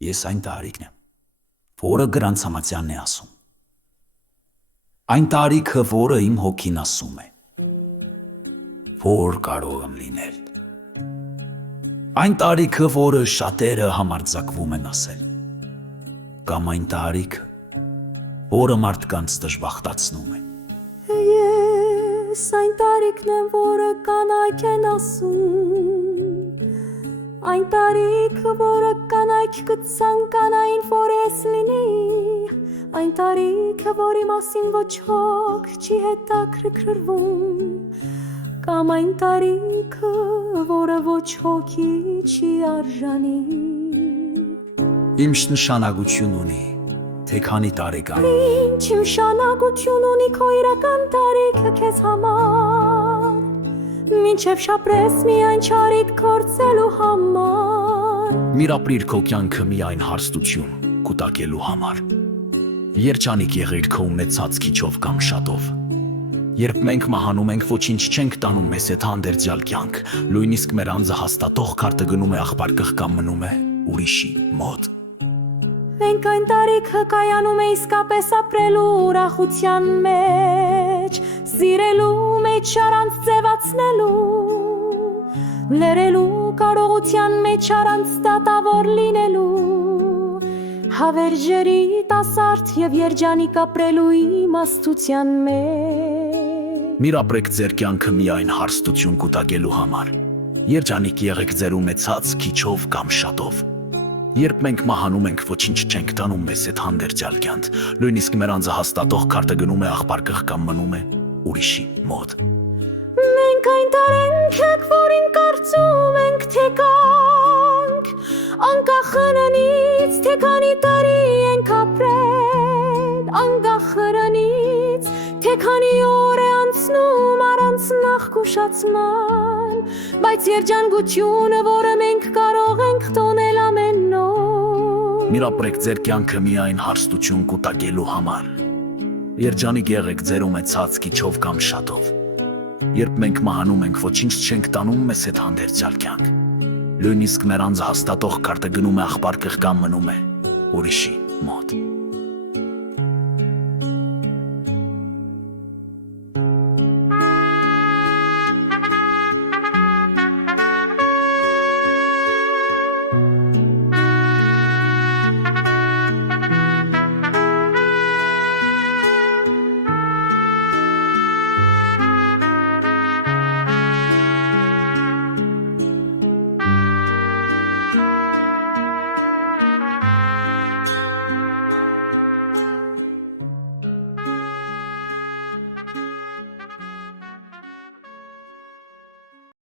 Ես այն տարիքն եմ, որը Գրանցամատյանն է ասում։ Այն տարիքը, որը իմ հոգին ասում է, որ կարող եմ լինել։ Այն տարիքը, որը շատերը համարձակվում են ասել։ Կամ այն տարիքը, որը մարդկանց դժբախտացնում է։ Ես այն տարիքն եմ, որը կանայք են ասում։ Այն տարիքը, որը կանայք կցանկանային, որ ես լինի։ Այն տարիքը, որի մասին ոչ ոք չի հետաքրքրվում։ Կամ այն տարիքը, որը ոչ հոգի չի արժանի։ Ինչ նշանակություն ունի, թե քանի տարեկան։ Ինչ նշանակություն ունի քո իրական տարիքը քեզ համար։ Մինչև շապրես միայն չարիք կործելու համար։ Միրապրիր քո կյանքը միայն հարստություն կուտակելու համար։ Երջանիկ եղիր քո ունեցած քիչով կամ շատով։ Երբ մենք մահանում ենք, ոչինչ չենք տանում մեզ հետ հանդերձյալ կյանք, նույնիսկ մեր անձը հաստատող քարտը գնում է աղբարկղ կամ մնում է ուրիշի մոտ։ Մենք այն տարիքը կայանում է իսկապես ապրելու ուրախության մեջ, սիրելու մեջ առանց ձևացնելու, լերելու կարողության մեջ առանց դատավոր լինելու, հավերժերի տասարդ և երջանիկ ապրելու իմաստության մեջ։ Միրապրեք ձեր կյանքը միայն հարստություն կուտակելու համար։ Երջանիկ եղեք ձեր ունեցած քիչով կամ շատով։ Երբ մենք մահանում ենք, ոչինչ չենք տանում մեզ հետ հանդերձյալ կյանք, նույնիսկ մեր անձը հաստատող քարտը գնում է աղբարկղ կամ մնում է ուրիշի մոտ։ Մենք այն տարենք եք, որին կարծում ենք, թե կանք, անկախ նրանից, թե քանի տարի ենք ապրել, անկախ նրանից, թե քանի օր է անցնում առանց նախկուշացման, բայց երջանկությունը, որը մենք կարող ենք տոնել ամեն օր։ Միրապրեք ձեր կյանքը միայն հարստություն կուտակելու համար։ Երջանիկ եղեք ձեր ունեցած քիչով կամ շատով։ Երբ մենք մահանում ենք, ոչինչ չենք տանում մեզ հետ հանդերձյալ կյանք, նույնիսկ մեր անձը հաստատող քարտը գնում է աղբարկղ կամ մնում է ուրիշի մոտ։